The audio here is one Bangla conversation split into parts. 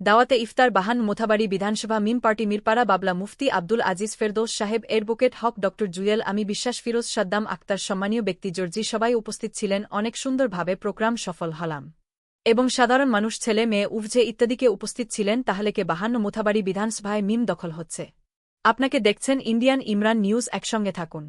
দাওয়াতে ইফতার বাহান মোথাবাড়ি বিধানসভা মিম পার্টি মিরপাড়া বাবলা মুফতি আব্দুল আজিজ ফেরদৌস সাহেব এডভোকেট হক ড জুয়েল আমি বিশ্বাস ফিরোজ সাদ্দাম আক্তার সম্মানীয় ব্যক্তি জর্জি সবাই উপস্থিত ছিলেন অনেক সুন্দরভাবে প্রোগ্রাম সফল হলাম এবং সাধারণ মানুষ ছেলে মেয়ে উভজে ইত্যাদিকে উপস্থিত ছিলেন তাহলে কে বাহান্ন মোথাবাড়ি বিধানসভায় মিম দখল হচ্ছে আপনাকে দেখছেন ইন্ডিয়ান ইমরান নিউজ একসঙ্গে থাকুন।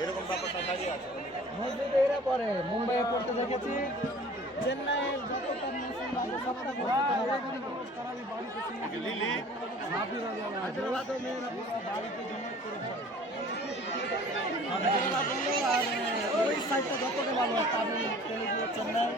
এরকম ব্যাপারটা দাঁড়িয়ে আছে মসজিদে এরা পরে মুম্বাইয়ে পড়তে দেখেছি চেন্নাইয়ের ওই সাইডটা যতটা ভালো তামিল তেলেগু চেন্নাই